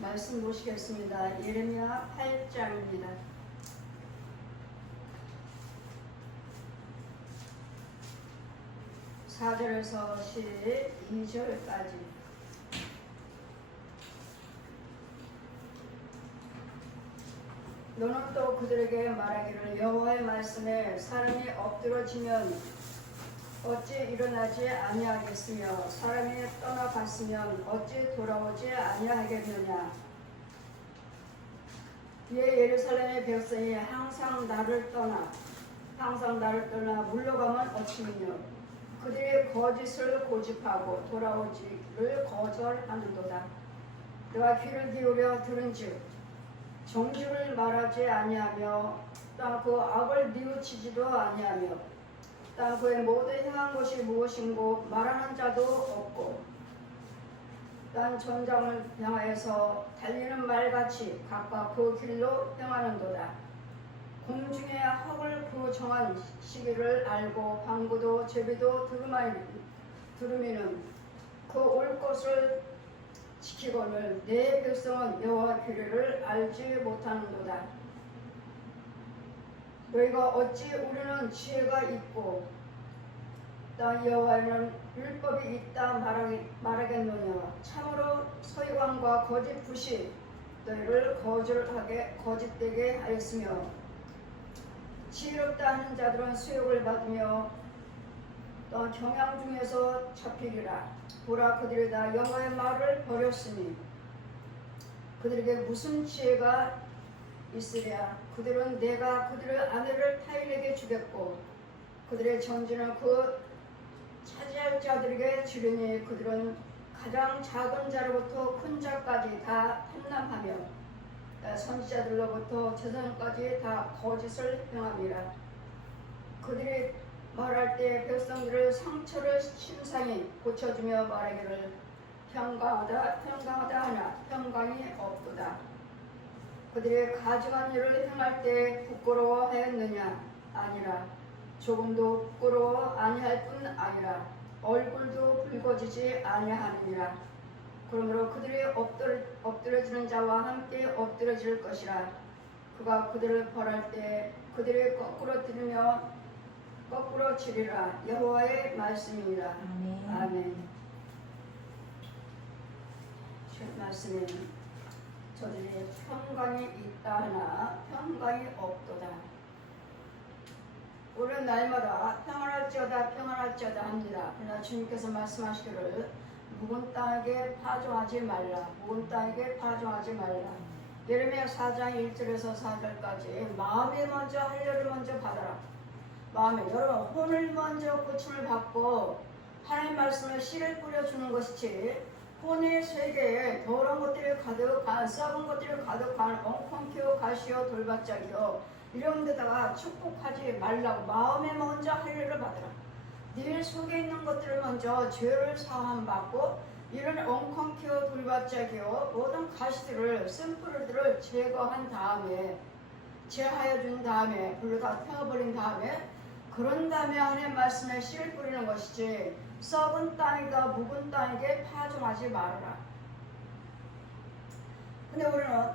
말씀 보시겠습니다. 예레미야 8장입니다. 4절에서 12절까지. 너는 또 그들에게 말하기를 여호와의 말씀에 사람이 엎드러지면 어찌 일어나지 아니하겠으며 사람이 떠나갔으면 어찌 돌아오지 아니하겠느냐. 이에 예루살렘의 백성이 항상 나를 떠나 물러가면 어찌미뇨. 그들이 거짓을 고집하고 돌아오지를 거절하는도다. 내가 귀를 기울여 들은즉 정죄를 말하지 아니하며 그 악을 뉘우치지도 아니하며 그의 모든 행한 것이 무엇인고 말하는 자도 없고 전장을 향하여서 달리는 말같이 각각 그 길로 행하는도다. 공중의 헉을 그 정한 시기를 알고 방구도 제비도 두루미는 그 올 것을 지키거늘 내 백성은 여호와 규례를 알지 못하는도다. 너희가 어찌 우리는 지혜가 있고 여호와에는 율법이 있다 말하겠느냐. 참으로 서기관과 거짓 붓이 너희를 거짓되게 하였으며 지혜롭다 하는 자들은 수욕을 받으며 또 경향 중에서 잡히리라. 보라, 그들이 다 여호와의 말을 버렸으니 그들에게 무슨 지혜가 있으랴. 그들은 내가 그들의 아내를 타인에게 주겠고 그들의 전지는 그 차지할 자들에게 주려니 그들은 가장 작은 자로부터 큰 자까지 다 탐남하며 선지자들로부터 제사장까지 다 거짓을 행함이라. 그들이 말할 때 백성들의 상처를 심상히 고쳐주며 말하기를 평강하다 하나 평강이 없도다. 그들의 가증한 일을 행할 때 부끄러워하였느냐. 아니라 조금도 부끄러워 아니할 뿐 아니라 얼굴도 붉어지지 아니하느니라. 그러므로 그들이 엎드러지는 자와 함께 엎드러질 것이라. 그가 그들을 벌할 때 그들이 거꾸로 들으며 거꾸로 치리라. 여호와의 말씀이니라. 아멘. 말씀에는 저들이 평강이 있다 하나 평강이 없도다. 우리는 날마다 평안할지어다 합니다. 그러나 주님께서 말씀하시기를 묵은 땅에게 파종하지 말라. 예레미야 4장 1절에서 4절까지 마음에 먼저 할례를 먼저 받아라. 여러분 혼을 먼저 고침을 받고 하나님의 말씀을 씨를 뿌려주는 것이지 혼의 세계에 더러운 것들이 가득한 썩은 것들이 가득한 엉겅퀴어 가시어 돌밭짝이요 이런 데다가 축복하지 말라고. 마음에 먼저 할례를 받으라. 네 속에 있는 것들을 먼저 죄를 사함 받고 이런 엉겅퀴어 돌밭짝이요 모든 가시들을 쓴뿌리들을 제거한 다음에 제하여 준 다음에 불로 다 태워버린 다음에 그런 다음에 하나님의 말씀에 씨를 뿌리는 것이지 썩은 땅이다 묵은 땅에게 파종하지 말아라. 근데 우리는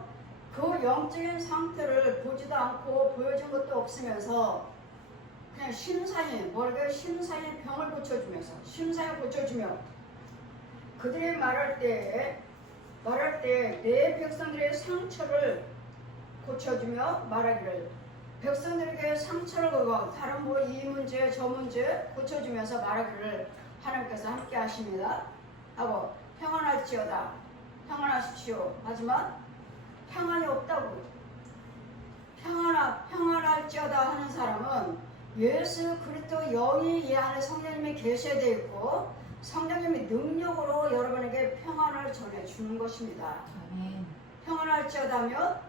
그 영적인 상태를 보지도 않고 보여준 것도 없으면서 그냥 심사히 병을 고쳐주며 그들이 말할 때 내 백성들의 상처를 고쳐주며 말하기를 백성들에게 상처를 주고 다른 이 문제 저 문제 고쳐주면서 말하기를 하나님께서 함께 하십니다 하고 평안하십시오. 하지만 평안이 없다고. 평안할지어다 하는 사람은 예수 그리스도 영이 이 안에 성령님이 계셔야 되어 있고 성령님이 능력으로 여러분에게 평안을 전해주는 것입니다. 아멘. 평안할지어다 하며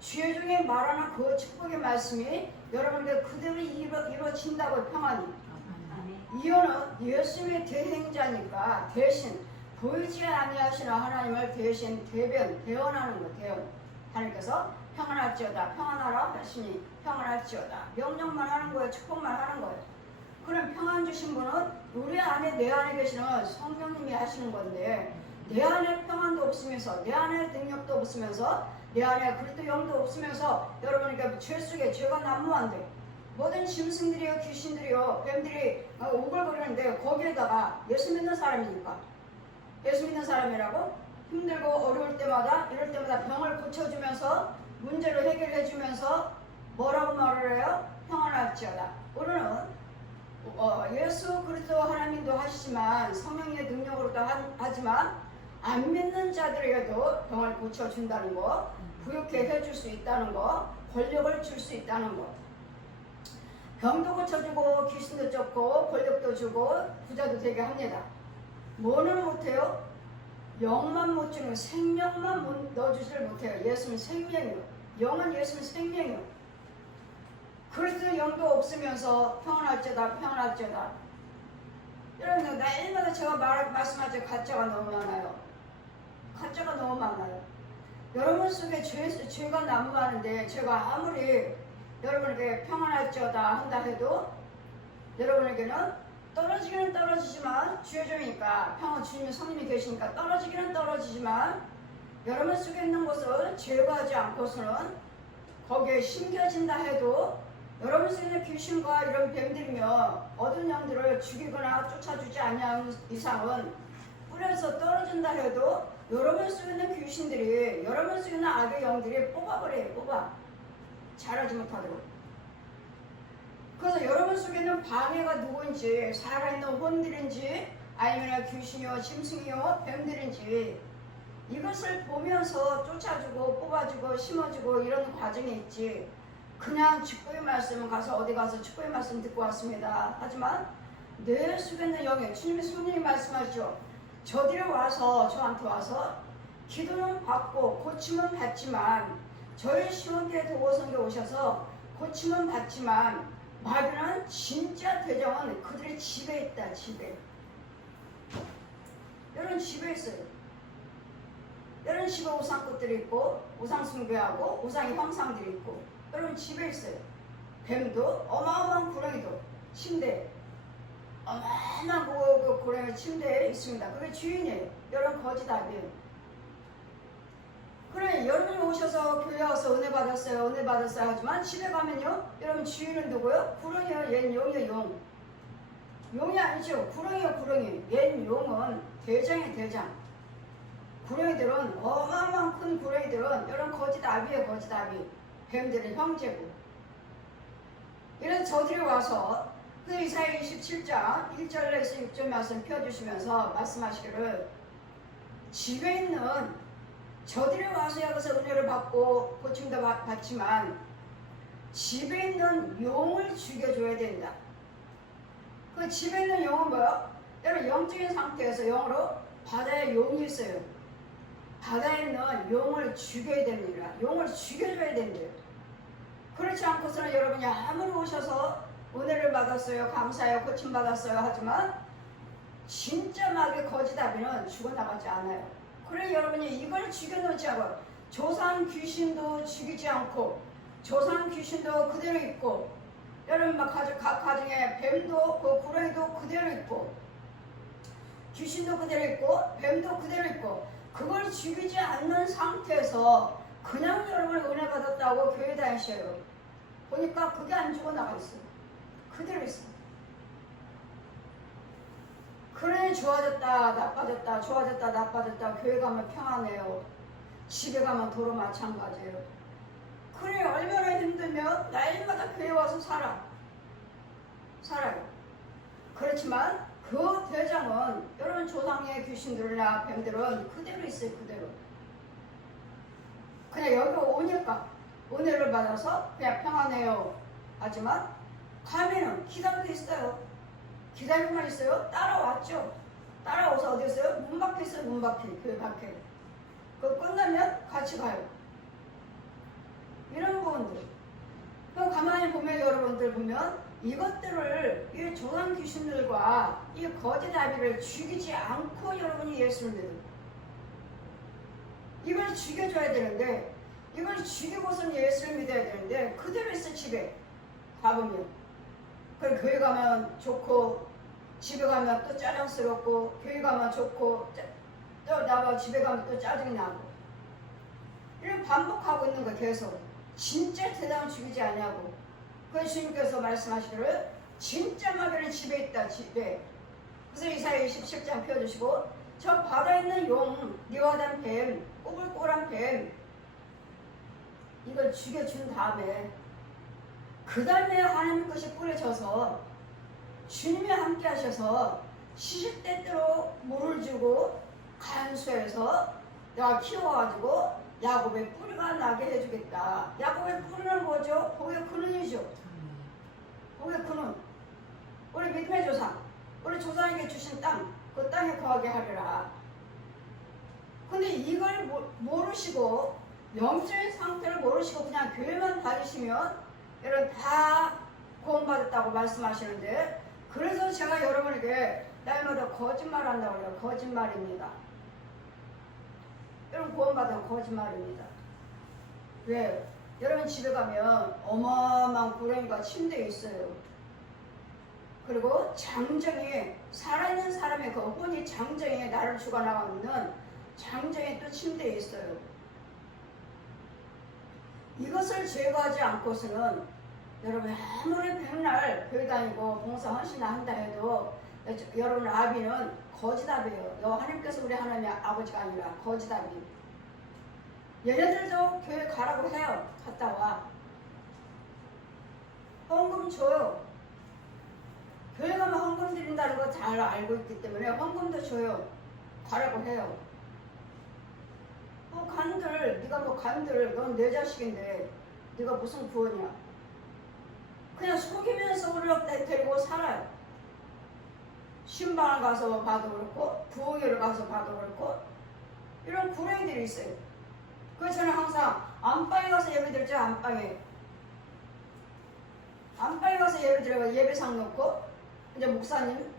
주의 중에 말하는 그 축복의 말씀이 여러분에게 그대로 이루어진다고. 평안이. 이유는 예수님의 대행자니까 대신 보이지 아니하시는 하나님을 대신 대변하는 것. 하나님께서 평안할지어다 평안하라 하시니 평안할지어다 명령만 하는 거예요. 축복만 하는 거예요. 그럼 평안 주신 분은 우리 안에 내 안에 계시는 성령님이 하시는 건데 내 안에 평안도 없으면서, 내 안에 능력도 없으면서, 내 안에 그리스도 영도 없으면서 여러분에게 죄 속에 죄가 난무한데 모든 짐승들이요 귀신들이요 뱀들이 오글거리는데 거기에다가 예수 믿는 사람이니까 예수 믿는 사람이라고 힘들고 어려울 때마다 이럴 때마다 병을 고쳐주면서 문제를 해결해주면서 뭐라고 말을 해요? 평안할지어다. 우리는 예수 그리스도 하나님도 하시지만 성령의 능력으로도 하지만 안 믿는 자들에게도 병을 고쳐준다는 거, 부욕해 해줄 수 있다는 거, 권력을 줄 수 있다는 거. 병도 고쳐주고 귀신도 쫓고 권력도 주고 부자도 되게 합니다. 뭐는 못해요? 영만 못 주는 생명만 넣어주질 못해요. 예수는 생명이요. 영은 예수는 생명이요. 그리스도 영도 없으면서 평안할지어다 평안할지어다. 여러분 날마다 제가 말씀할 때 가짜가 너무 많아요. 가짜가 너무 많아요. 여러분 속에 죄가 난무하는데 제가 아무리 여러분에게 평안할지어다 한다 해도 여러분에게는 떨어지기는 떨어지지만 주의 종이니까 평안 주님의 성님이 계시니까 떨어지기는 떨어지지만 여러분 속에 있는 것을 제거하지 않고서는 거기에 심겨진다 해도 여러분 속에 있는 귀신과 이런 뱀들이며 어두운 영들을 죽이거나 쫓아주지 않는 이상은 뿌려서 떨어진다 해도 여러분 속에 있는 귀신들이 여러분 속에 있는 악의 영들이 뽑아버려요. 뽑아. 잘하지 못하도록. 그래서 여러분 속에 있는 방해가 누구인지 살아있는 혼들인지 아니면 귀신이요 짐승이요 뱀들인지 이것을 보면서 쫓아주고 뽑아주고 심어주고 이런 과정이 있지 그냥 축복의 말씀은 가서 어디 가서 축복의 말씀 듣고 왔습니다. 하지만 내 속에 있는 영에 주님의 성령이 말씀하시죠. 저들이 와서 저한테 와서 기도는 받고 고침은 받지만 저희 시원교회 도고성에 오셔서 고침은 받지만 마귀는 진짜 대장은 그들의 집에 있다. 집에. 여러분 집에 있어요. 여러분 집에 우상꽃들이 있고 우상 숭배하고 우상의 형상들이 있고 여러분 집에 있어요. 뱀도 어마어마한 구렁이도 침대 어마어마한 그 구렁이 침대에 있습니다. 그게 주인이에요. 여러분 거짓답이에요. 그래 여러분이 오셔서 교회 와서 은혜 받았어요 하지만 집에 가면요 여러분 주인은 누구요? 구렁이요. 얜 용이요 용. 용이 아니죠. 구렁이요 구렁이. 얜 용은 대장이에요 대장. 구렁이들은 어마어마한 큰 구렁이들은 여러분 거짓아비예요 거짓아비. 뱀들은 형제고. 이래서 저들이 와서 그 이사야 27장 1절에서 6절 말씀 펴주시면서 말씀하시기를 집에 있는 저들이 와서 여기서 은혜를 받고 고침도 받지만 집에 있는 용을 죽여줘야 된다. 그 집에 있는 용은 뭐야? 여러분 영적인 상태에서 영으로 바다에 용이 있어요. 바다에 있는 용을 죽여야 됩니다. 용을 죽여줘야 된대요. 그렇지 않고서는 여러분이 아무리 오셔서 은혜를 받았어요 감사해요 고침 받았어요 하지만 진짜 마귀의 거짓아비는 죽어나가지 않아요. 그래 여러분이 이걸 죽여놓지 않고 조상 귀신도 죽이지 않고 조상 귀신도 그대로 있고 여러분 각 가정에 뱀도 그 구렁이도 그대로 있고 귀신도 그대로 있고 뱀도 그대로 있고 그걸 죽이지 않는 상태에서 그냥 여러분이 은혜 받았다고 교회 다니셔요. 보니까 그게 안 죽어나가 있어요. 그대로 있어요. 그래 좋아졌다 나빠졌다 좋아졌다 나빠졌다 교회 가면 평안해요. 집에 가면 도로 마찬가지예요. 그래 얼마나 힘들면 날마다 교회 와서 살아요. 그렇지만 그 대장은 여러분 조상의 귀신들이나 뱀들은 그대로 있어요. 그대로. 그냥 여기 오니까 은혜를 받아서 그냥 평안해요. 하지만 가면은 기다리고 있어요. 기다리고만 있어요. 따라왔죠. 따라와서 어디 있어요? 문 밖에 있어요. 문 밖에. 교회 밖에. 그거 끝나면 같이 가요. 이런 부분들. 그럼 가만히 보면 여러분들 보면 이것들을 이 조상 귀신들과 이 거짓 아비를 죽이지 않고 여러분이 예수를 믿어요. 이걸 죽여줘야 되는데 이걸 죽이고선 예수를 믿어야 되는데 그대로 있어 집에 가보면. 그럼 교회 가면 좋고 집에 가면 또 짜증스럽고 교회 가면 좋고 또 나가 집에 가면 또 짜증이 나고. 이런 반복하고 있는 거 계속. 진짜 대담 죽이지 않냐고. 그래서 주님께서 말씀하시기를 진짜 마귀는 집에 있다, 집에. 그래서 이사야 27장 펴주시고 저 바다에 있는 용, 리와단 뱀, 꼬불꼬불한 뱀 이걸 죽여준 다음에 그 다음에 하나님 것이 뿌려져서 주님이 함께 하셔서 시시때때로 물을 주고 간수해서 내가 키워가지고 야곱의 뿌리가 나게 해주겠다. 야곱의 뿌리는 뭐죠? 복의 근원이죠. 복의 근원. 우리 믿음의 조상, 우리 조상에게 주신 땅, 그 땅에 거하게 하리라. 근데 이걸 모르시고 영적인 상태를 모르시고 그냥 교회만 다니시면 여러분 다 구원받았다고 말씀하시는데, 그래서 제가 여러분에게 날마다 거짓말 한다고 해요. 거짓말입니다. 여러분 구원받은 거짓말입니다. 왜? 여러분 집에 가면 어마어마한 구렁이가 침대에 있어요. 그리고 장정이 살아있는 사람의 그 혼이 장정이 나를 죽어나가는 장정이 또 침대에 있어요. 이것을 제거하지 않고서는 여러분 아무리 백날 교회 다니고 봉사 헌신을 한다 해도 여러분 아비는 거짓아비예요. 하나님께서 우리 하나님의 아버지가 아니라 거짓아비. 얘네들도 교회 가라고 해요. 갔다 와. 헌금 줘요. 교회 가면 헌금 드린다는 거 잘 알고 있기 때문에 헌금도 줘요. 가라고 해요. 간들, 네가 간들, 넌 내 자식인데 네가 무슨 구원이야. 그냥 속이면서 우리를 데리고 살아요. 신방을 가서 봐도 그렇고 부흥회를 가서 봐도 그렇고 이런 구렁이들이 있어요. 그래서 저는 항상 안방에 가서 예배 드리죠. 안방에 가서 예배 드려요. 예배상 놓고 이제 목사님,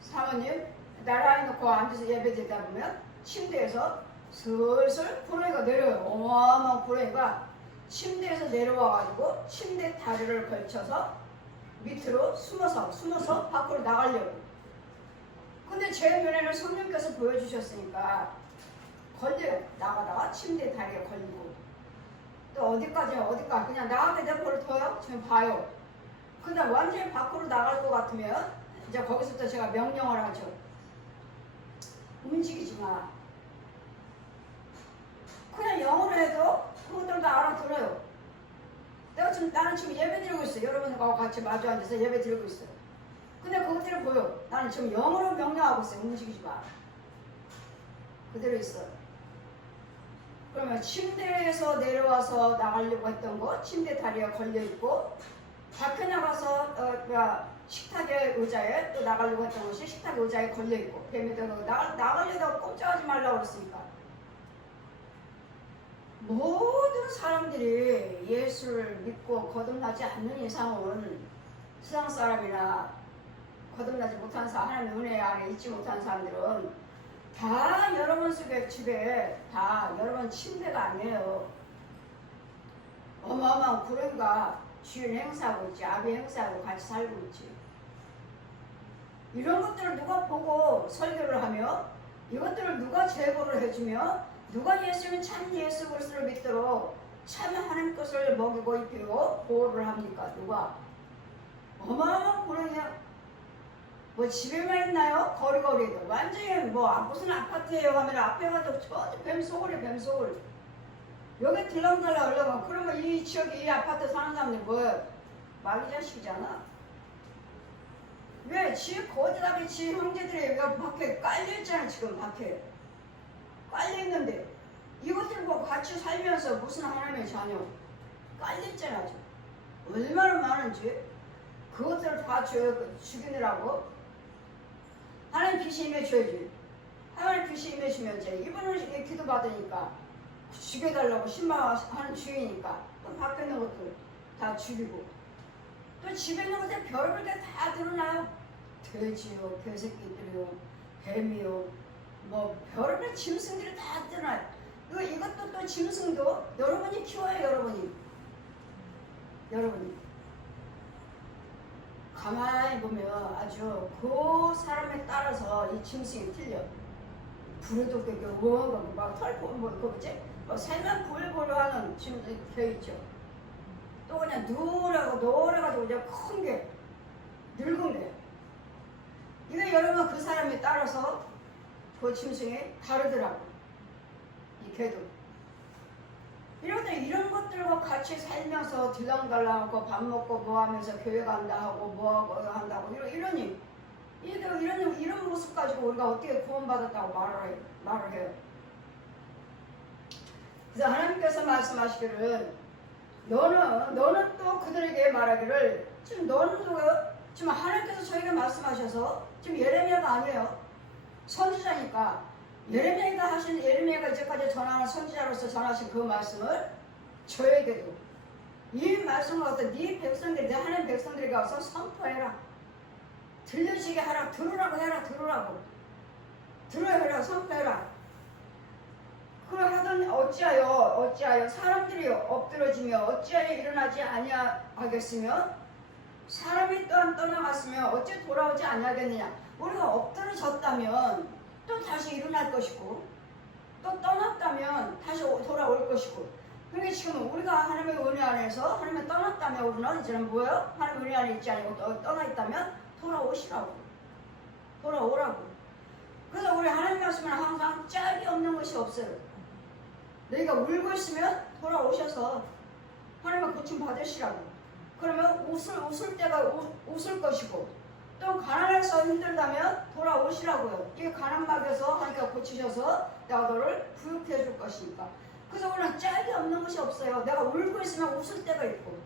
사모님 나란히 놓고 앉아서 예배 드리다 보면 침대에서 슬슬 구렁이가 내려요. 어마어마한 구렁이가 침대에서 내려와가지고 침대 다리를 걸쳐서 밑으로 숨어서 밖으로 나가려고. 근데 제 눈에는 성령께서 보여주셨으니까 걸려요. 나가다가 침대 다리에 걸리고. 또 어디까지 그냥 나가게 내버려 둬요. 지금 봐요. 근데 완전히 밖으로 나갈 것 같으면 이제 거기서부터 제가 명령을 하죠. 움직이지 마. 그냥 영어로 해도 그것들도 알아들어요. 나는 지금 예배 드리고 있어요. 여러분과 같이 마주 앉아서 예배 드리고 있어요. 근데 그것들을 보여. 나는 지금 영어로 명령하고 있어요. 움직이지 마. 그대로 있어요. 그러면 침대에서 내려와서 나가려고 했던 거, 침대 다리에 걸려있고, 밖에 나가서 식탁의 의자에 또 나가려고 했던 것이 식탁 의자에 걸려있고, 뱀에다 나가려다가 꼼짝하지 말라고 그랬으니까. 모든 사람들이 예수를 믿고 거듭나지 않는 이상은 세상 사람이나 거듭나지 못한 사람, 하나님 은혜 안에 있지 못한 사람들은 다 여러분 속에 집에 다 여러분 침대가 아니에요. 어마어마한 구렁이가 주인 행사하고 있지, 아비 행사하고 같이 살고 있지. 이런 것들을 누가 보고 설교를 하며 이것들을 누가 제보를 해주며 누가 예수는 참 예수 그리스도를 믿도록 참 하나님 것을 먹이고 입히고 보호를 합니까? 누가? 어마어마한 구렁이야. 뭐 집에만 있나요? 거리거리도 완전히 무슨 아파트에 가면 앞에 가도 저 뱀소굴이. 여기 들렁달랑 올라가면 그러면 이 지역에 이 아파트 사는 사람들 뭐예요? 마귀 자식이잖아. 왜? 지 거지라비 지 형제들이 밖에 깔려있잖아. 지금 밖에 깔려있는데 이것들 같이 살면서 무슨 하나님의 자녀 깔려있잖아. 지금 얼마나 많은지 그것들을 다 죽이느라고 하나님 빛이 임해줘야지. 하나님 빛이 임해주면 이분을 기도 받으니까 죽여달라고 신방하는 주인이니까 또 밖에 있는 것들 다 죽이고 또 집에 있는 것들 별별 게 다 드러나요. 돼지요, 개새끼들이요, 뱀이요, 별별 짐승들이 다 드러나요. 이것도 또 짐승도 여러분이 키워요. 여러분이 가만히 보면 아주 그 사람에 따라서 이 짐승이 틀려. 불에도 그게 막 털고 뭐지? 새만 불불 하는 짐승이 개 있죠. 또 그냥 노래가지고 그냥 큰 게, 늙은 게. 이거 여러분 그 사람에 따라서 그 짐승이 다르더라고. 이 개도. 이런 것들과 같이 살면서 들랑달랑하고 밥 먹고 뭐 하면서 교회 간다 하고 뭐 하고 한다고 이런 모습 가지고 우리가 어떻게 구원받았다고 말을 해요. 그래서 하나님께서 말씀하시기를 너는 또 그들에게 말하기를 지금 하나님께서 저에게 말씀하셔서 지금 예레미야가 아니에요. 선지자니까 예레미야가 이제까지 전하는 선지자로서 전하신 그 말씀을 저에게도 이 말씀을 갖다 네 백성들, 내 하나님 백성들에게 와서 선포해라. 들려지게 하라. 들으라고 해라. 들어야 해라. 선포해라. 그걸 하더니 어찌하여 사람들이 엎드러지며 어찌하여 일어나지 아니하겠으며 사람이 또한 떠나갔으며 어찌 돌아오지 아니하겠느냐. 우리가 엎드러졌다면 또 다시 일어날 것이고 또 떠났다면 다시 돌아올 것이고. 그러니까 지금 우리가 하나님의 은혜 안에서 하나님의 떠났다면 우리는 이제는 뭐예요? 하나님의 은혜 안에 있지 아니고 떠나 있다면 돌아오라고. 그래서 우리 하나님 말씀은 항상 짝이 없는 것이 없어요. 너희가 울고 있으면 돌아오셔서 하나님의 고침 받으시라고. 그러면 웃을 때가 웃을 것이고 또 가난해서 힘들다면 돌아오시라고요. 이 가난막에서 하나님께서 고치셔서 내가 너를 부유케 해줄 것이니까. 그래서 우리는 짝이 없는 것이 없어요. 내가 울고 있으면 웃을 때가 있고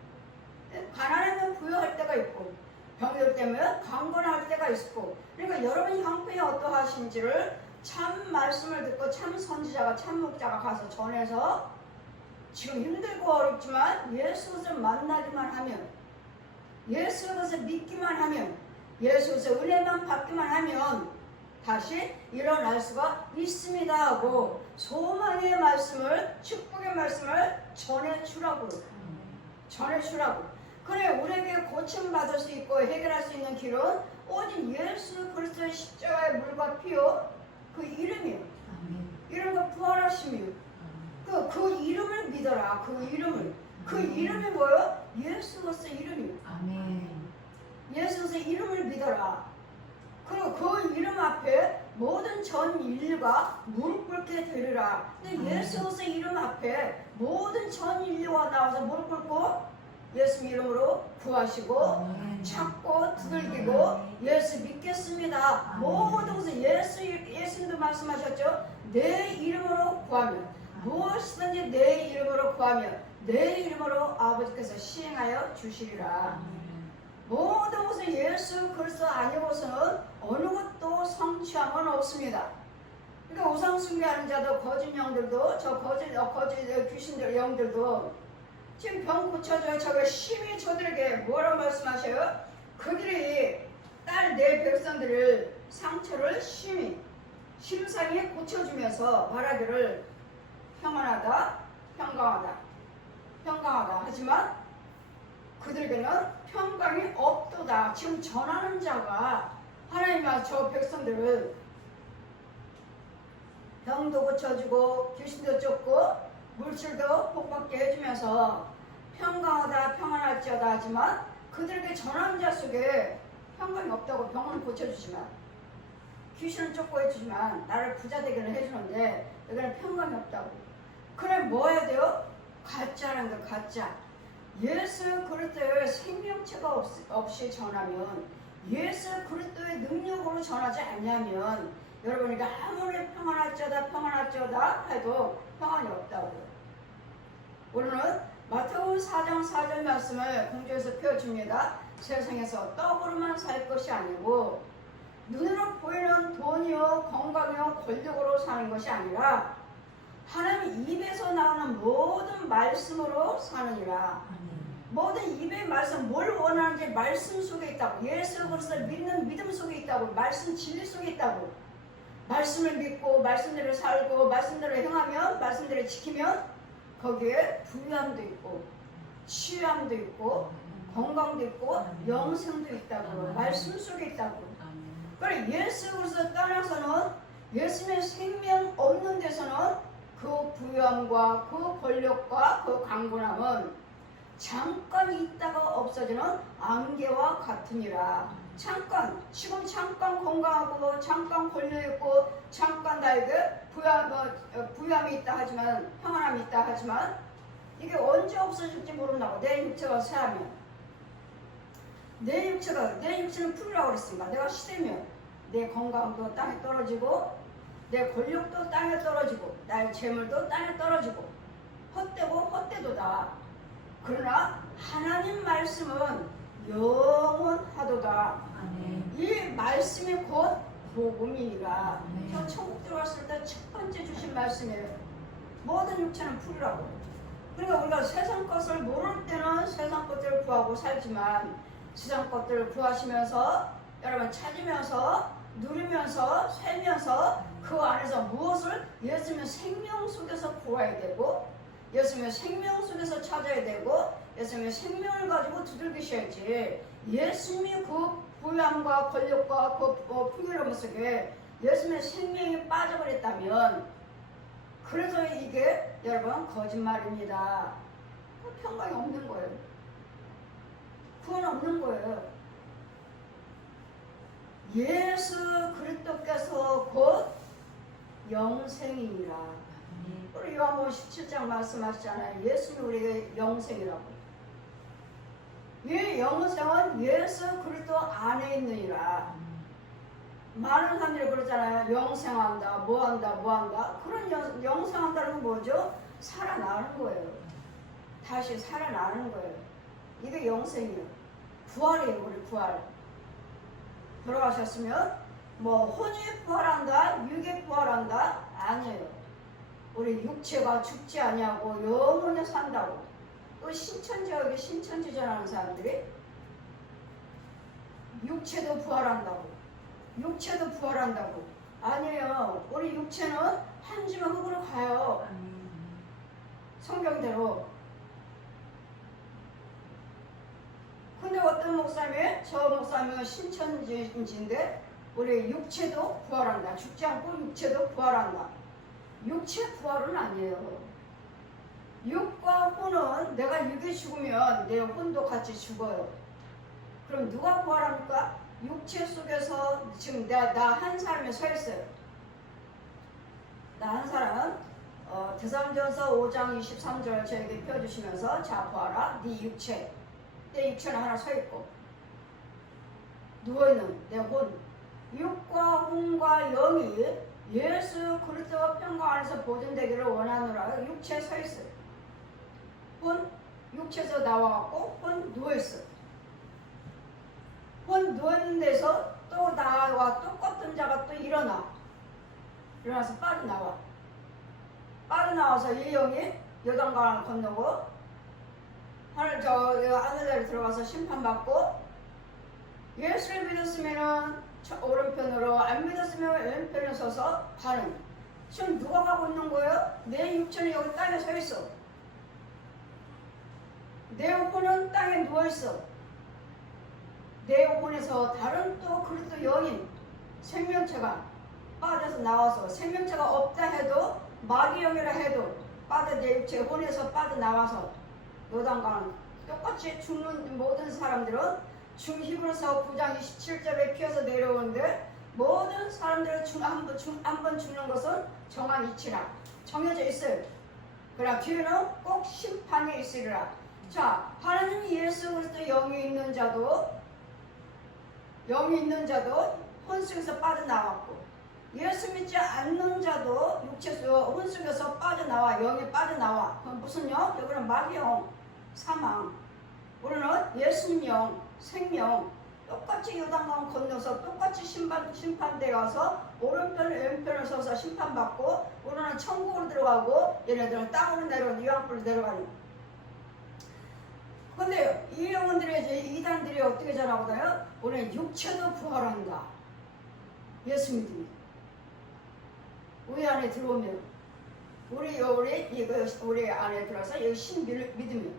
가난하면 부유할 때가 있고 병들 때문에 강건할 때가 있고. 그러니까 여러분 형편이 어떠하신지를 참 말씀을 듣고 참 선지자가 참 목자가 가서 전해서 지금 힘들고 어렵지만 예수 그리스도를 만나기만 하면 예수 그리스도를 믿기만 하면 예수 그리스도의 은혜만 받기만 하면 다시 일어날 수가 있습니다 하고 소망의 말씀을 축복의 말씀을 전해주라고. 그래 우리에게 고침받을 수 있고 해결할 수 있는 길은 오직 예수 그리스도의 십자가의 물과 피요 그 이름이요. 이름과 부활하심이요. 그 이름을 믿어라. 그 이름이 뭐예요? 예수 그리스도의 이름이요. 예수 그리스도의 이름을 믿어라. 그리고 그 이름 앞에 모든 전 인류가 무릎 꿇게 되리라. 근데 예수 그리스도의 이름 앞에 모든 전 인류가 나와서 무릎 꿇고 예수 이름으로 구하시고 찾고 두들기고 예수 믿겠습니다. 모든 것을 예수님도 말씀하셨죠. 내 이름으로 구하면 무엇이든지 내 이름으로 구하면 내 이름으로 아버지께서 시행하여 주시리라. 모든 것을 예수 그리스도 아니고서는 어느 것도 성취함은 없습니다. 그러니까 우상 숭배하는 자도 거짓 영들도 거짓 귀신들 영들도 지금 병 고쳐줘요. 저가 심히 저들에게 뭐라고 말씀하셔요? 그들이 내 백성들을 상처를 심상히 고쳐주면서 말하기를 평안하다 하지만 그들에게는 평강이 없도다. 지금 전하는 자가 하나님과 저 백성들을 병도 고쳐주고 귀신도 쫓고 물질도 복받게 해주면서 평안할지어다 하지만 그들에게 전하는 자 속에 평강이 없다고. 병은 고쳐주지만 귀신은 쫓고 해주지만 나를 부자 되기를 해주는데 여기는 평강이 없다고. 그래 뭐 해야 돼요? 가짜라는 거. 가짜. 예수 그리스도의 생명체가 없이 전하면 예수 그리스도의 능력으로 전하지 않냐면 여러분이 아무리 평안할지어다 해도 평안이 없다고요. 오늘은 마태복음 4장 4절 말씀을 공주에서 펴줍니다. 세상에서 떡으로만 살 것이 아니고 눈으로 보이는 돈이요 건강이요 권력으로 사는 것이 아니라 하나님 입에서 나오는 모든 말씀으로 사느니라. 모든 입의 말씀, 뭘 원하는지 말씀 속에 있다고. 예수 그리스도를 믿는 믿음 속에 있다고. 말씀 진리 속에 있다고. 말씀을 믿고 말씀대로 살고 말씀대로 행하면 말씀대로 지키면 거기에 부유함도 있고 치유함도 있고 건강도 있고 영생도 있다고. 말씀 속에 있다고. 그래 예수 그리스도 떠나서는 예수님의 생명 없는 데서는 그 부유함과 그 권력과 그 강건함은 잠깐 있다가 없어지는 안개와 같으니라. 지금 잠깐 건강하고 잠깐 권력있고 잠깐 나에게 부유함이 있다 하지만, 평안함이 있다 하지만 이게 언제 없어질지 모른다고. 내 육체가 쇠하면, 내 육체는 풀이라고 그랬으니까 내가 시들면 내 건강도 땅에 떨어지고 내 권력도 땅에 떨어지고 나의 재물도 땅에 떨어지고 헛되고 헛되도다. 그러나 하나님 말씀은 영원하도다. 아멘. 이 말씀이 곧 복음이니라. 아멘. 저 천국 들어갔을 때 첫 번째 주신 말씀이에요. 모든 육체는 풀이라고. 그러니까 우리가 세상 것을 모를 때는 세상 것들을 구하고 살지만 세상 것들을 구하시면서 여러분 찾으면서 누리면서 살면서 그 안에서 무엇을 예수님의 생명 속에서 구해야 되고 예수님의 생명 속에서 찾아야 되고 예수님의 생명을 가지고 두들기셔야지. 예수님이 그 부유함과 권력과 그 풍요로움 속에 예수님의 생명이 빠져버렸다면 그래서 이게 여러분 거짓말입니다. 평강이 없는 거예요. 구원 없는 거예요. 예수 그리스도께서 곧 영생이니라. 우리 요한복음 17장 말씀하시잖아요. 예수님이 우리에게 영생이라고. 이 영생은 예수 그리스도 안에 있느니라. 많은 사람들이 그러잖아요. 영생한다, 뭐한다. 그런 영생한다는 건 뭐죠? 살아나는 거예요. 다시 살아나는 거예요. 이게 영생이에요. 부활이에요. 우리 부활. 돌아가셨으면 뭐 혼이 부활한다, 육이 부활한다? 아니에요. 우리 육체가 죽지 아니하고 영원히 산다고. 또 신천지하고 신천지 전하는 사람들이 육체도 부활한다고. 아니에요. 우리 육체는 한 주만 흙으로 가요. 성경대로. 근데 어떤 목사님이, 저 목사님은 신천지인데 우리 육체도 부활한다. 죽지 않고 육체도 부활한다. 육체 부활은 아니에요. 육과 혼은 내가 육이 죽으면 내 혼도 같이 죽어요. 그럼 누가 부활합니까? 육체 속에서 지금 나 한 사람이 서 있어요. 나 한 사람 데살로니가전서 5장 23절 저에게 펴주시면서 자 보아라 네 육체. 내 육체는 하나 서 있고 누워있는 내 혼. 육과 혼과 영이 예수 그리스도와 평강 안에서 보존되기를 원하노라. 육체에 서 있어요. 혼 육체에서 나와갖고 혼 누워있어요. 혼 누워있는 데서 또 나와 똑같은 자가 또 일어나서 빠져나와서 이 영이 요단강을 건너고 하늘나라에 들어가서 심판받고 예수를 믿었으면 오른편으로 안 믿었으면 왼편에 서서 가는. 지금 누가 가고 있는 거예요? 내 육체는 여기 땅에 서 있어. 내 혼은 땅에 누워있어. 내 혼에서 다른 또 그리스도 영인 생명체가 빠져서 나와서 생명체가 없다 해도 마귀영이라 해도 내 육체 혼에서 빠져나와서 요단강 똑같이 죽는 모든 사람들은 히브리서 9장 27절에 피어서 내려오는데 모든 사람들은 한 번 죽는 것은 정한 이치라 정해져 있어요. 그러나 뒤에는 꼭 심판이 있으리라. 자, 하나님 예수 그리스도 영이 있는 자도 혼 속에서 빠져나왔고 예수 믿지 않는 자도 혼 속에서 빠져나와. 영이 빠져나와. 그럼 무슨 영? 여기는 마귀영, 사망. 우리는 예수님 영, 생명. 똑같이 요단강 건너서 똑같이 심판대에 가서 오른편 왼편을 서서 심판받고 우리는 천국으로 들어가고 얘네들은 땅으로 내려가고 유황불로 내려가는. 근데 이 영혼들이 이단들이 어떻게 전하거든요? 우리는 육체도 부활한다. 예수 믿으면 우리 안에 들어오면 우리 안에 들어서 여기 신 믿으면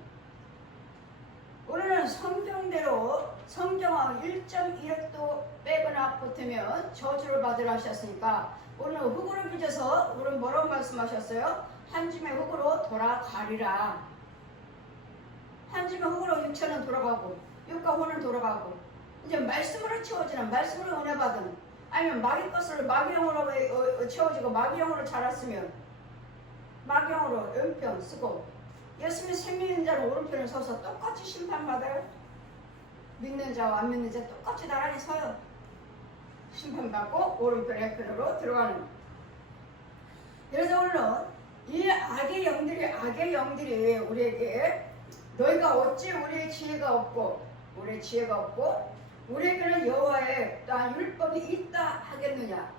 우리는 성경대로 성경하고 1.1획도 빼거나 붙으면 저주를 받으라 하셨으니까 오늘 흙으로 빚어서 오늘 뭐라고 말씀하셨어요? 한 줌의 흙으로 돌아가리라. 한 줌의 흙으로 육체는 돌아가고 육과 혼은 돌아가고 이제 말씀으로 채워지는 말씀으로 은혜 받은 아니면 마귀 것을 마귀형으로 채워지고 마귀형으로 자랐으면 마귀형으로 왼편 쓰고 예수님의 생명 있는 자는 오른편에 서서 똑같이 심판받아요. 믿는 자와 안 믿는 자 똑같이 나란히 서요. 심판받고 오른편 왼편으로 들어가는. 그래서 오늘은 이 악의 영들이 우리에게 너희가 어찌 우리의 지혜가 없고 우리에게는 여호와의 또한 율법이 있다 하겠느냐.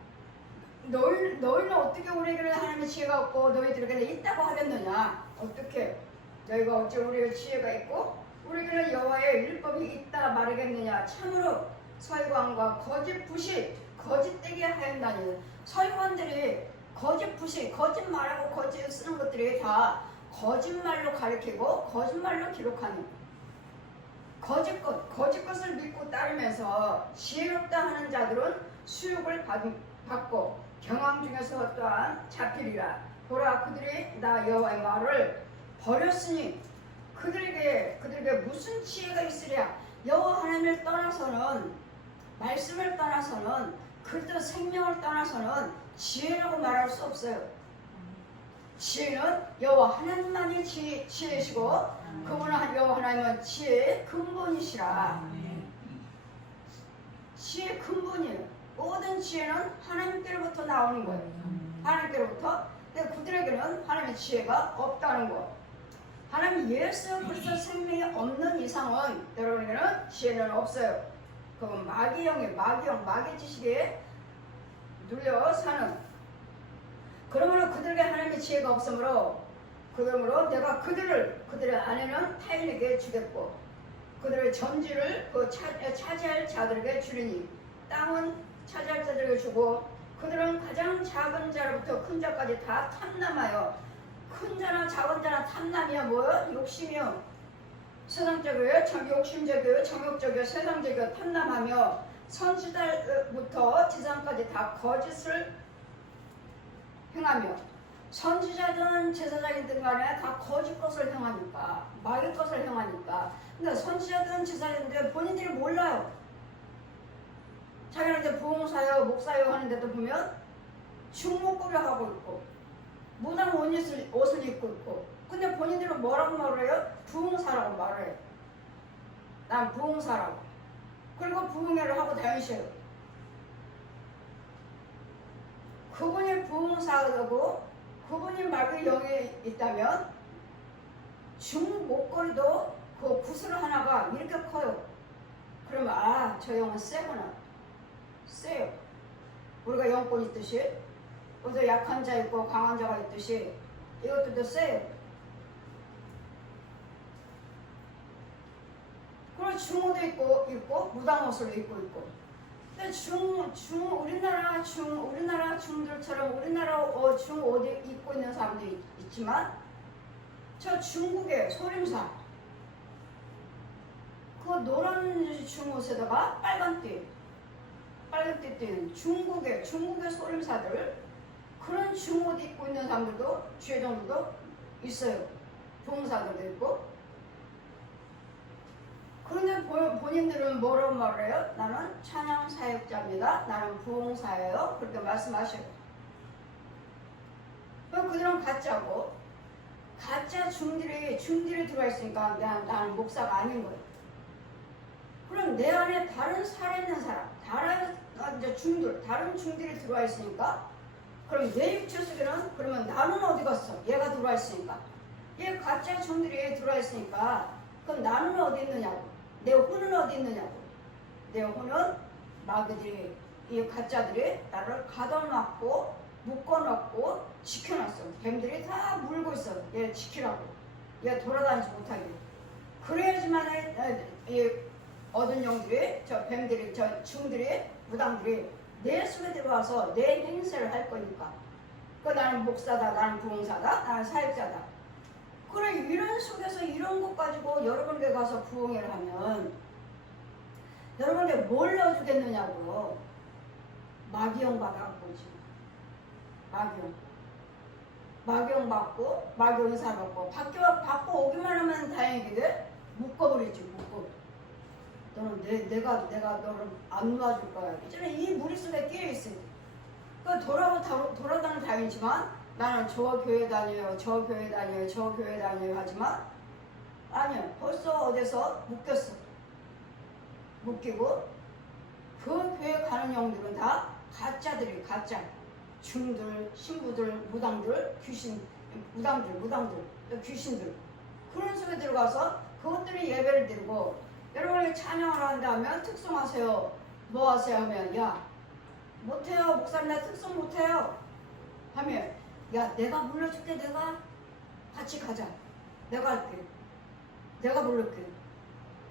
너희는 어떻게 우리에게는 하나님의 지혜가 없고 너희들에게는 있다고 하겠느냐. 어떻게 너희가 어찌 우리의 지혜가 있고 우리에게는 여호와의 율법이 있다 말하겠느냐. 참으로 서기관과 거짓 부시 거짓되게 하였나니. 서기관들이 거짓 부시 거짓말하고 거짓 쓰는 것들이 다 거짓말로 가리키고 거짓말로 기록하는 거짓 것을 믿고 따르면서 지혜롭다 하는 자들은 수욕을 받고 경황 중에서 또한 잡히리라. 보라 그들이 나 여호와의 말을 버렸으니 그들에게 무슨 지혜가 있으랴. 여호와 하나님을 떠나서는 말씀을 떠나서는 그리스도 생명을 떠나서는 지혜라고 말할 수 없어요. 지혜는 여호와 하나님만이 지혜시고 그분은 여호와 하나님은 지혜의 근본이시라. 지혜의 근본이에요. 모든 지혜는 하나님께로부터 나오는 거예요. 하나님께로부터. 근데 그들에게는 하나님의 지혜가 없다는 거. 하나님 예수 그리스도 생명이 없는 이상은 여러분에게는 지혜는 없어요. 그건 마귀 지식에 눌려 사는. 그러므로 그들에게 하나님의 지혜가 없으므로 내가 그들의 안에는 타인에게 주겠고 그들의 전지를 차지할 자들에게 주리니 땅은 차지할 자들에게 주고 그들은 가장 작은 자로부터 큰 자까지 다 탐남하여. 큰 자나 작은 자나 탐남이야 뭐요? 욕심이요. 세상적이요, 욕심적이요, 정욕적이요, 세상적이요, 탐남하며 선지자부터 지상까지 다 거짓을 행하며. 선지자든 제사장이든 간에 다 거짓 것을 행하니까 마귀 것을 행하니까. 근데 선지자든 제사장인데 본인들이 몰라요. 자기는 이제 부흥사요 목사요 하는데도 보면 중목구려 하고 있고 무당 옷을 입고 있고 근데 본인들은 뭐라고 말을 해요? 부흥사라고 말을 해요. 난 부흥사라고. 그리고 부흥회를 하고 다니셔요. 그분이 부흥사라고 그분이 마귀 영에 있다면 중목걸이도 그 구슬 하나가 이렇게 커요. 그러면 저 영은 세구나. 세요. 우리가 영권 있듯이 어디 약한 자 있고 강한 자가 있듯이 이것도 세요. 그리고 중옷도 입고 무당 옷을 입고 있고. 근데 우리나라 중들처럼 우리나라 중옷 입고 있는 사람도 있지만 저 중국의 소림사 그 노란 중옷에다가 빨간 띠 띠는 중국의 소림사들 그런 중옷 입고 있는 사람들도 주의정들도 있어요. 부흥사들도 있고. 그런데 본인들은 뭐라고 말을 해요? 나는 찬양 사역자입니다. 나는 부흥사예요. 그렇게 말씀하셔요. 그럼 그들은 가짜고 가짜 중들이 들어와 있으니까 나는 목사가 아닌 거예요. 그럼 내 안에 다른 살아있는 사람, 다른 중들이 들어와 있으니까 그럼 내 육체 속에는 그러면 나는 어디 갔어? 얘가 들어와 있으니까. 얘 가짜 중들이 들어와 있으니까 그럼 나는 어디 있느냐고. 내 혼은 어디 있느냐고. 내 혼은 마귀들이 이 가짜들이 나를 가둬놓고 묶어놓고 지켜놨어. 뱀들이 다 물고 있어. 얘 지키라고. 얘 돌아다니지 못하게. 그래야지만 이 얻은 영들이 저 뱀들이 저 중들이 무당들이 내 속에 들어와서 내 행세를 할 거니까. 나는 목사다, 나는 부흥사다, 나는 사역자다. 그래 이런 속에서 이런 것 가지고 여러분께 가서 부흥회를 하면 여러분께 뭘 넣어주겠느냐고. 마귀영 받아갖고 지금 막용 받고 막용 의사 받고 받고 오기만 하면 다행이거든. 묶어버리지 묶어. 너는 내가 너를 안 놔줄 거야. 이제는 이 머릿속에 끼어있어. 그 돌아다니는 다니지만 나는 저 교회 다녀요 저 교회 다녀요 저 교회 다녀요 하지만 아니야 벌써 어디서 묶였어. 묶이고 그 교회 가는 영들은 다 가짜들이 가짜. 중들, 신부들, 무당들, 귀신, 무당들, 귀신들 그런 속에 들어가서 그것들이 예배를 드리고 여러분이 찬양을 한다면 특송하세요. 뭐 하세요? 하면 야 못해요 목사님 나 특송 못해요 하면 야 내가 불러줄게. 내가 같이 가자. 내가 할게. 내가 부를게.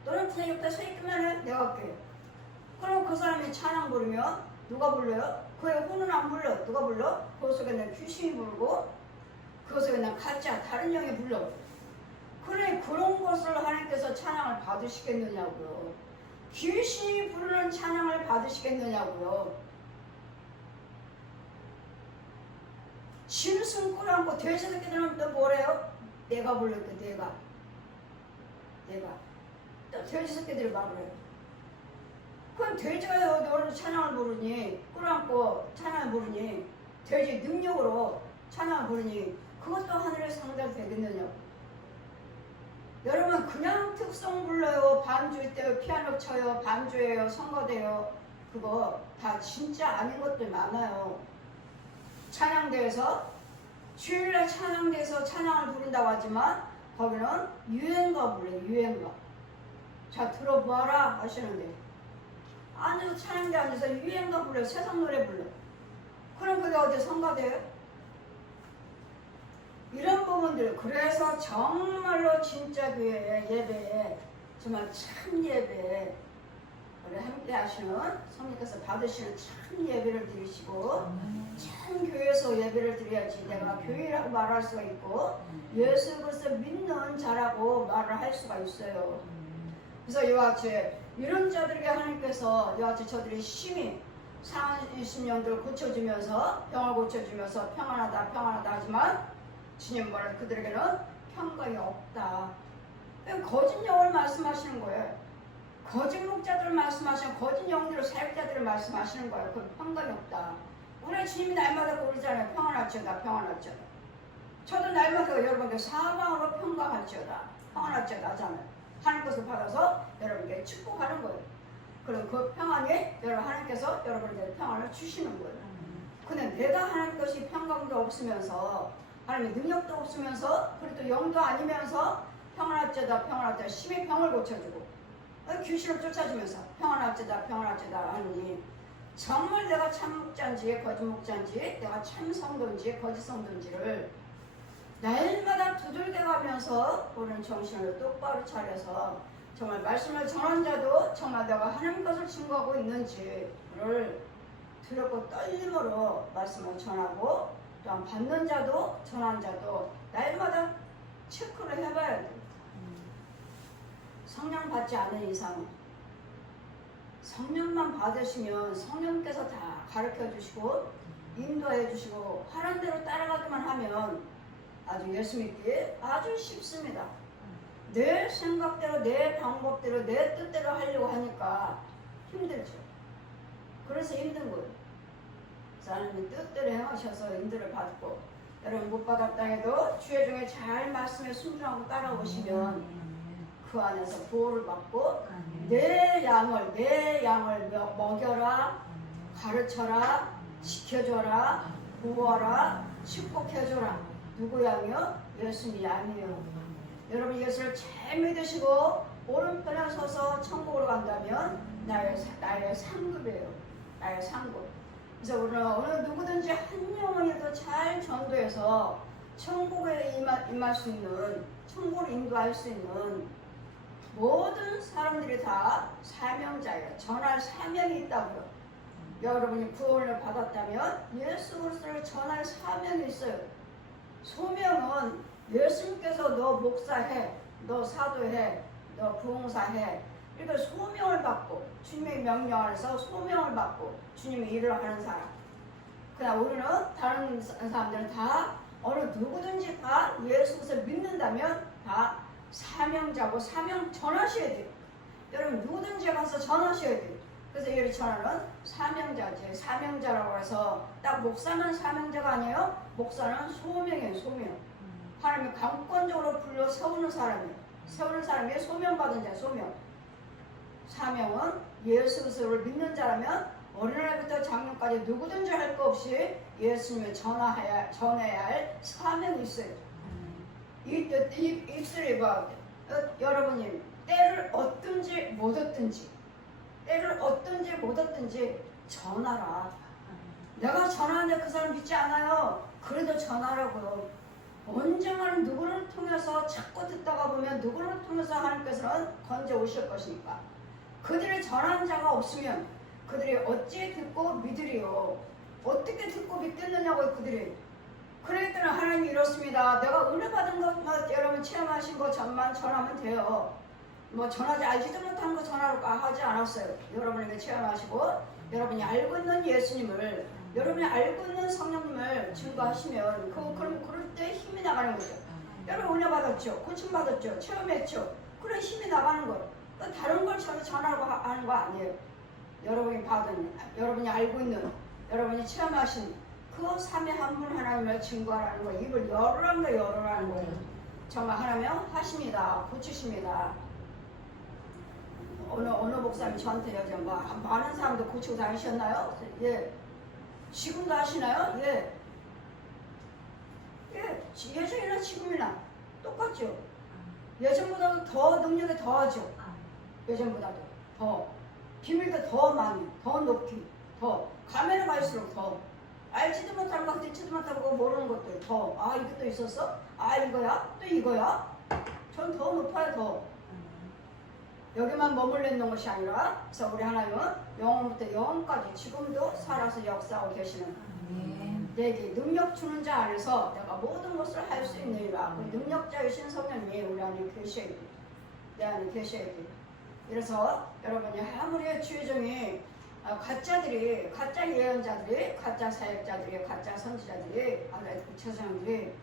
너는 그냥 옆에 서 있기만 해. 내가 할게. 그럼 그 사람이 찬양 부르면 누가 불러요? 그의 혼은 안 불러. 누가 불러? 그 속에는 귀신이 부르고 그 속에는 가짜 다른 영이 불러. 그래 그런 것을 하나님께서 찬양을 받으시겠느냐고요. 귀신이 부르는 찬양을 받으시겠느냐고요. 짐승 끌어안고 돼지 새끼들은 또 뭐래요? 내가 불렀게. 내가 또 돼지 새끼들이 말을 해요. 그럼 돼지가 너를 찬양을 부르니 끌어안고 찬양을 부르니 돼지 능력으로 찬양을 부르니 그것도 하늘의 상대가 되겠느냐고. 여러분 그냥 특성 불러요. 반주 때요. 피아노 쳐요. 반주예요. 선거돼요. 그거 다 진짜 아닌 것들 많아요. 찬양대에서 주일날 찬양대에서 찬양을 부른다고 하지만 거기는 유행가 불러요. 유행가. 자 들어봐라 하시는데 앉아서 찬양대 앉아서 유행가 불러요. 세상 노래 불러. 그럼 그게 어디 선거돼요? 이런 부분들. 그래서 정말로 진짜 교회에 예배에 정말 참 예배에 우리 함께 하시는 성령께서 받으시는 참 예배를 드리시고 참 교회에서 예배를 드려야지 내가 교회라고 말할 수가 있고 예수 그리스도 믿는 자라고 말을 할 수가 있어요. 그래서 이와 같이 이런 자들에게 하나님께서 이와 같이 저들이 심히 상한 영들을 고쳐주면서 병을 고쳐주면서 평안하다 하지만 주님 말은 그들에게는 평강이 없다. 거짓 영을 말씀하시는 거예요. 거짓 목자들을 말씀하시는 거짓 영들을 사역자들을 말씀하시는 거예요. 그 평강이 없다. 우리 주님이 날마다 그러잖아요. 평안할지어다 평안할지어다. 저도 날마다 여러분께 사방으로 평강할지어다 평안할지어다 하잖아요. 하나님 것을 받아서 여러분께 축복하는 거예요. 그럼 그 평안이 하나님께서 여러분에게 평안을 주시는 거예요. 근데 내가 하나님 것이 평강도 없으면서 하나님의 능력도 없으면서 그리고 또 영도 아니면서 평안할지어다 심히 병을 고쳐주고 귀신을 쫓아주면서 평안할지어다 하니 정말 내가 참 목자인지 거짓 목자인지 내가 참 성도인지 거짓 성도인지를 날마다 두들겨가면서 우리는 정신을 똑바로 차려서 정말 말씀을 전한 자도 정말 내가 하나님 것을 증거하고 있는지를 두렵고 떨림으로 말씀을 전하고 또한 받는 자도 전한 자도 날마다 체크를 해봐야 돼요. 성령 받지 않은 이상 성령만 받으시면 성령께서 다 가르쳐 주시고 인도해 주시고 하는 대로 따라가기만 하면 아주 예수 믿기 아주 쉽습니다. 내 생각대로 내 방법대로 내 뜻대로 하려고 하니까 힘들죠. 그래서 힘든 거예요. 하나님이 뜻대로 행하셔서 인도를 받고 여러분 못 받았다 해도 주의 중에 잘 말씀에 순종하고 따라오시면 그 안에서 보호를 받고 내 양을 먹여라 가르쳐라 지켜줘라 보호하라 축복해줘라. 누구 양이요? 예수님 양이요. 여러분 예수를 잘 믿으시고 오른편에 서서 천국으로 간다면 나의 상급이에요. 나의 상급. 그래서 우리는 어느 누구든지 한 영혼이라도 잘 전도해서 천국에 임할 수 있는 천국을 인도할 수 있는 모든 사람들이 다 사명자예요. 전할 사명이 있다고요. 여러분이 구원을 받았다면 예수 그리스도를 전할 사명이 있어요. 소명은 예수님께서 너 목사해, 너 사도해, 너 부흥사해. 이렇게 소명을 받고 주님의 명령 안에서 소명을 받고 주님의 일을 하는 사람. 그냥 우리는 다른 사람들은 다 어느 누구든지 다 예수 그리스도를 믿는다면 다 사명자고 사명 전하셔야 돼요. 여러분 누구든지 가서 전하셔야 돼요. 그래서 여기 전하는 사명자지. 사명자라고 해서 딱 목사는 사명자가 아니에요. 목사는 소명이에요. 소명. 하나님이 강권적으로 불러 세우는 사람이에요. 세우는 사람이 소명받은 자예요. 소명. 사명은 예수 그리스도를 믿는 자라면 어린아이부터 장년까지 누구든지 할 거 없이 예수님을 전해야 할 사명이 있어요. 입술이 봐. 여러분이 때를 얻든지 못 얻든지 전하라. 내가 전하는데 그 사람 믿지 않아요. 그래도 전하라고요. 언젠가는 누구를 통해서 자꾸 듣다가 보면 누구를 통해서 하나님께서는 건져 오실 것이니까. 그들이 전하는 자가 없으면 그들이 어찌 듣고 믿으리요. 어떻게 듣고 믿겠느냐고 그들이. 그러기 때문에 하나님이 이렇습니다. 내가 은혜 받은 것만 여러분 체험하신 것만 전하면 돼요. 뭐 전하지 알지도 못한 거 전하라고 하지 않았어요. 여러분에게 체험하시고 여러분이 알고 있는 예수님을 여러분이 알고 있는 성령님을 증거하시면 그럼 그럴 때 힘이 나가는 거죠. 여러분 은혜 받았죠. 고침 받았죠. 체험했죠. 그래 힘이 나가는 거예요. 다른 걸 전하라고 하는 거 아니에요. 여러분이 받은, 여러분이 알고 있는, 여러분이 체험하신 그 삼위 한 분 하나님을 증거하라는 거예요. 입을 열으라는 거예요. 정말 하나님 하십니다. 고치십니다. 어느 목사님 저한테 요즘 많은 사람들 고치고 다니셨나요? 예. 지금도 하시나요? 예. 예. 예전이나 지금이나 똑같죠. 예전보다도 더 능력이 더하죠. 예전보다도 더 비밀도 더 많이, 더 높이, 더 가면에 갈수록 더 알지도 못하는 거, 듣지도 못하고 모르는 것들 더. 아 이것도 있었어? 아 이거야? 또 이거야? 전 더 높아요. 더 여기만 머물러 있는 것이 아니라 그래서 우리 하나님은 영원부터 영원까지 지금도 살아서 역사하고 계시는 내게 능력 주는 자 안에서 내가 모든 것을 할 수 있느니라. 그 능력자이신 성령님이 우리 안에 계셔야 돼. 내 안에 계셔야 돼. 그래서 여러분이 아무리 주의종이 가짜들이, 가짜 예언자들이, 가짜 사역자들이, 가짜 선지자들이, 제사장들이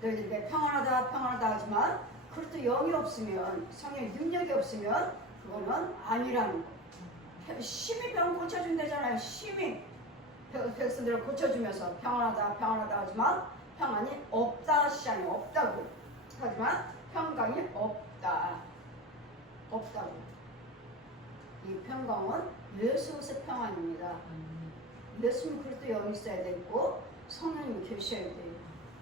너희들에게 평안하다 하지만 그것도 영이 없으면, 성령의 능력이 없으면 그거는 아니라는 거. 심히 병 고쳐준다잖아요. 심히 백성들을 고쳐주면서 평안하다 하지만 평안이 없다 시장이 없다고. 하지만 평강이 없다고. 이 평강은 예수 그리스도의 평안입니다. 예수님 그럴 때 영이 있어야 되고 성령님이 계셔야 돼요.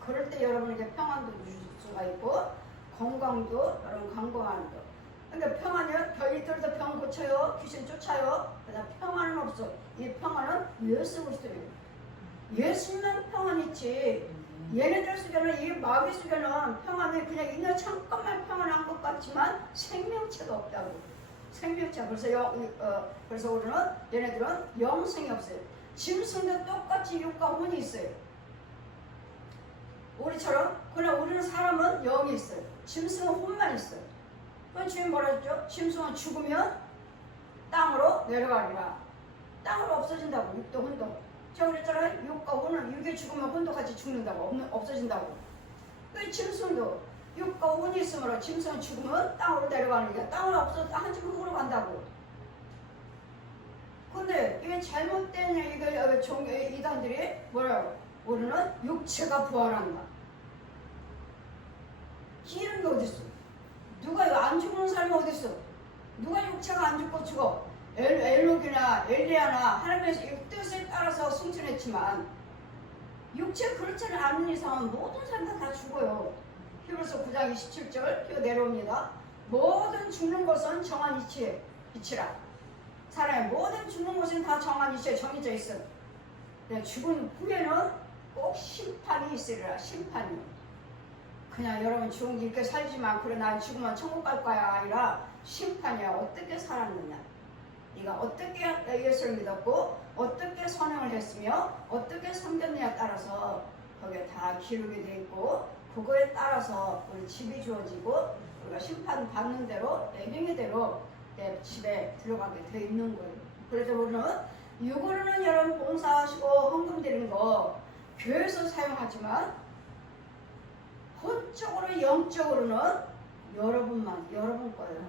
그럴 때 여러분에게 평안도 주실 수가 있고 건강도 여러분 건강한 거. 근데 평안이요? 이들도 병 고쳐요. 귀신 쫓아요. 그러나 평안은 없어. 이 평안은 예수 그리스도예요. 예수님만 평안 있지. 얘네들 속에는 이 마귀 속에는 평안이 그냥 있는 잠깐만 평안한 것 같지만 생명체가 없다고. 생명체. 그래서 우리는 얘네들은 영생이 없어요. 짐승도 똑같이 육과 혼이 있어요. 우리처럼. 그러나 우리는 사람은 영이 있어요. 짐승은 혼만 있어요. 그럼 주님 뭐라 했죠? 짐승은 죽으면 땅으로 내려가리라. 땅으로 없어진다고. 육도 혼도. 제가 그랬잖아요. 육과 혼은 육이 죽으면 혼도 같이 죽는다고. 없어진다고. 그 짐승도 육과 혼이 있으므로 짐승은 죽으면 땅으로 내려가는 게 땅으로 없어 한 층으로 간다고. 근데 이게 잘못된 이단들이 뭐라고? 우리는 육체가 부활한다. 이런 게 어딨어? 누가 이거 안 죽는 사람이 어딨어? 누가 육체가 안 죽고 죽어? 엘록이나 엘리야나 하나님의 뜻에 따라서 승천했지만 육체 그렇지 않은 이상은 모든 사람들 다 죽어요. 히브리서 9장 27절 내려옵니다. 모든 죽는 것은 정한 이치라. 사람의 모든 죽는 것은 다 정한 이치에 정해져 있어. 죽은 후에는 꼭 심판이 있으리라. 심판이. 그냥 여러분 죽은 게 이렇게 살지만 그래 난 죽으면 천국 갈 거야 아니라 심판이야. 어떻게 살았느냐. 네가 어떻게 예수를 믿었고 어떻게 선행을 했으며 어떻게 섬겼느냐에 따라서 거기에 다 기록이 돼 있고 그거에 따라서 우리 집이 주어지고 우리가 심판받는 대로 내 행위대로 내 집에 들어가게 돼 있는 거예요. 그래서 우리는 육으로는 여러분 봉사하시고 헌금 드리는 거 교회에서 사용하지만 혼적으로 영적으로는 여러분만 여러분 거예요.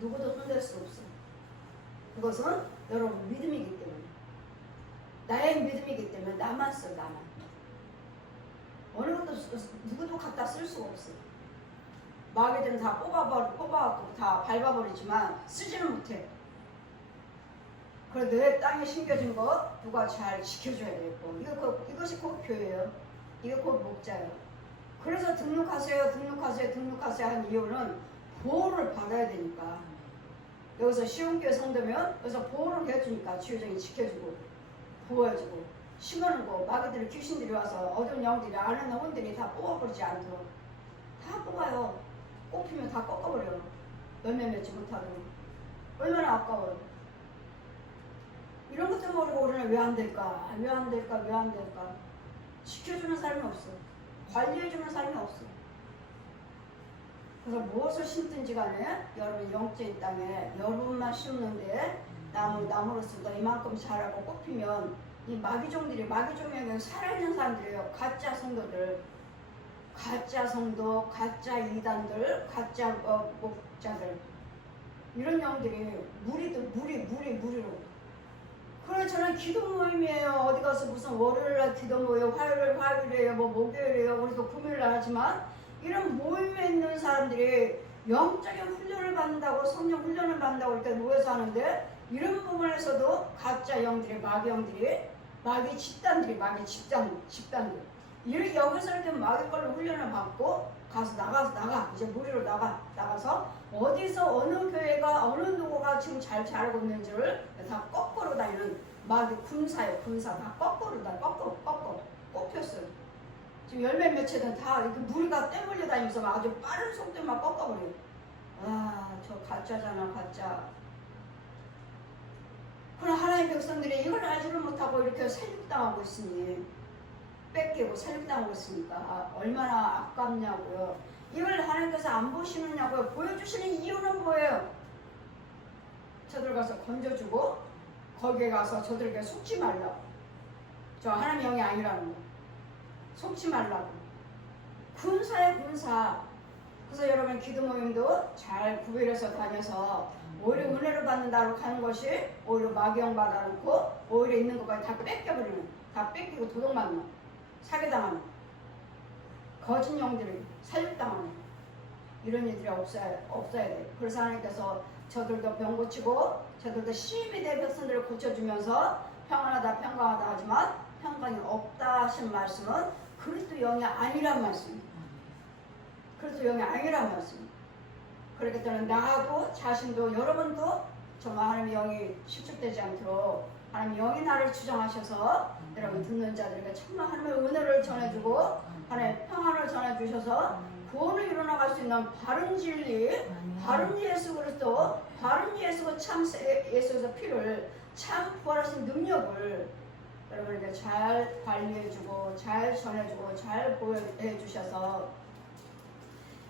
누구도 손댈 수 없어요. 그것은 여러분 믿음이기 때문에 나의 믿음이기 때문에 나만 써 나만. 어느 것도 누구도 갖다 쓸 수가 없어요. 마귀들은 다 뽑아갖고 다 밟아버리지만 쓰지는 못해. 그래 내 땅에 심겨진 거 누가 잘 지켜줘야 되고 이것이 곧 교회예요. 이거 곧 목자예요. 그래서 등록하세요 한 이유는 보호를 받아야 되니까. 여기서 시온교회 성도면 여기서 보호를 해주니까 주요정이 지켜주고 보호해주고 심어놓고 마귀들이 귀신들이 와서 어두운 영들이 아는 영혼들이 다 뽑아버리지 않도록 다 뽑아요. 뽑히면 다 꺾어버려요. 열매 맺지 못하도록. 얼마나 아까워요. 이런 것도 모르고 우리는 왜 안 될까? 왜 안 될까? 왜 안 될까? 지켜주는 사람이 없어. 관리해주는 사람이 없어. 그래서 무엇을 심든지 간에 여러분 영적인 땅에 여러분만 심는데 나무로서 이만큼 자라고 뽑히면 이 마귀종들이 마귀종에는 살아있는 사람들이에요. 가짜 성도들, 가짜 성도, 가짜 이단들, 가짜 목자들 이런 영들이 무리로. 그래 저는 기도 모임이에요. 어디 가서 무슨 월요일날 기도 모임, 화요일이에요, 뭐 목요일이에요. 우리도 금요일날 하지만 이런 모임에 있는 사람들이 영적인 훈련을 받는다고 성령 훈련을 받는다고 이렇게 모여서 하는데 이런 부분에서도 가짜 영들이 마귀 영들이 마귀 집단들 여기서 이렇게 마귀 걸로 훈련을 받고 가서 나가 이제 무리로 나가서 어디서 어느 교회가 어느 누구가 지금 잘 자라고 있는지를 다 거꾸로 다니는 마귀 군사예요. 군사 다 거꾸로 꺾였어요. 지금 열매 매체는 다 이렇게 무리가 떼물려 다니면서 아주 빠른 속도만 꺾어버려요. 저 가짜잖아 가짜. 그럼 하나님의 백성들이 이걸 알지를 못하고 이렇게 살육당하고 있으니 뺏기고 살육당하고 있으니까 얼마나 아깝냐고요. 이걸 하나님께서 안 보시느냐고요. 보여주시는 이유는 뭐예요? 저들 가서 건져주고 거기에 가서 저들에게 속지 말라고. 저 하나님의 영이 아니라는 거. 속지 말라고. 군사의 군사. 그래서 여러분 기도 모임도 잘 구별해서 다녀서 오히려 은혜를 받는다고 가는 것이 오히려 마귀영 받아놓고 오히려 있는 것까지 다 뺏겨버리는, 다 뺏기고 도둑맞는, 사기당하는, 거짓 영들이 살육당하는 이런 일들이 없어야 돼요. 그래서 하나님께서 저들도 병 고치고 저들도 심히 내 백성들을 고쳐주면서 평안하다 하지만 평강이 없다 하신 말씀은 그리스도 영이 아니란 말씀입니다. 그리스도 영이 아니란 말씀입니다. 그렇기 때문에 나하고 자신도 여러분도 정말 하나님의 영이 실축되지 않도록 하나님의 영이 나를 주장하셔서 여러분 듣는 자들에게 정말 하나님의 은혜를 전해주고 하나님의 평안을 전해주셔서 구원을 이루어나갈 수 있는 바른 진리, 바른 예수 그리스도, 바른 예수 참 예수의 피를 참 부활하신 능력을 여러분에게 잘 관리해주고 잘 전해주고 잘 보여주셔서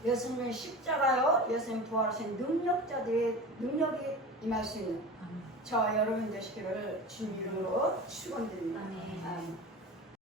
예수님의 십자가요, 예수님 부활하신 능력이 임할 수 있는 저 여러분 되시기를 주님 이름으로 축원드립니다.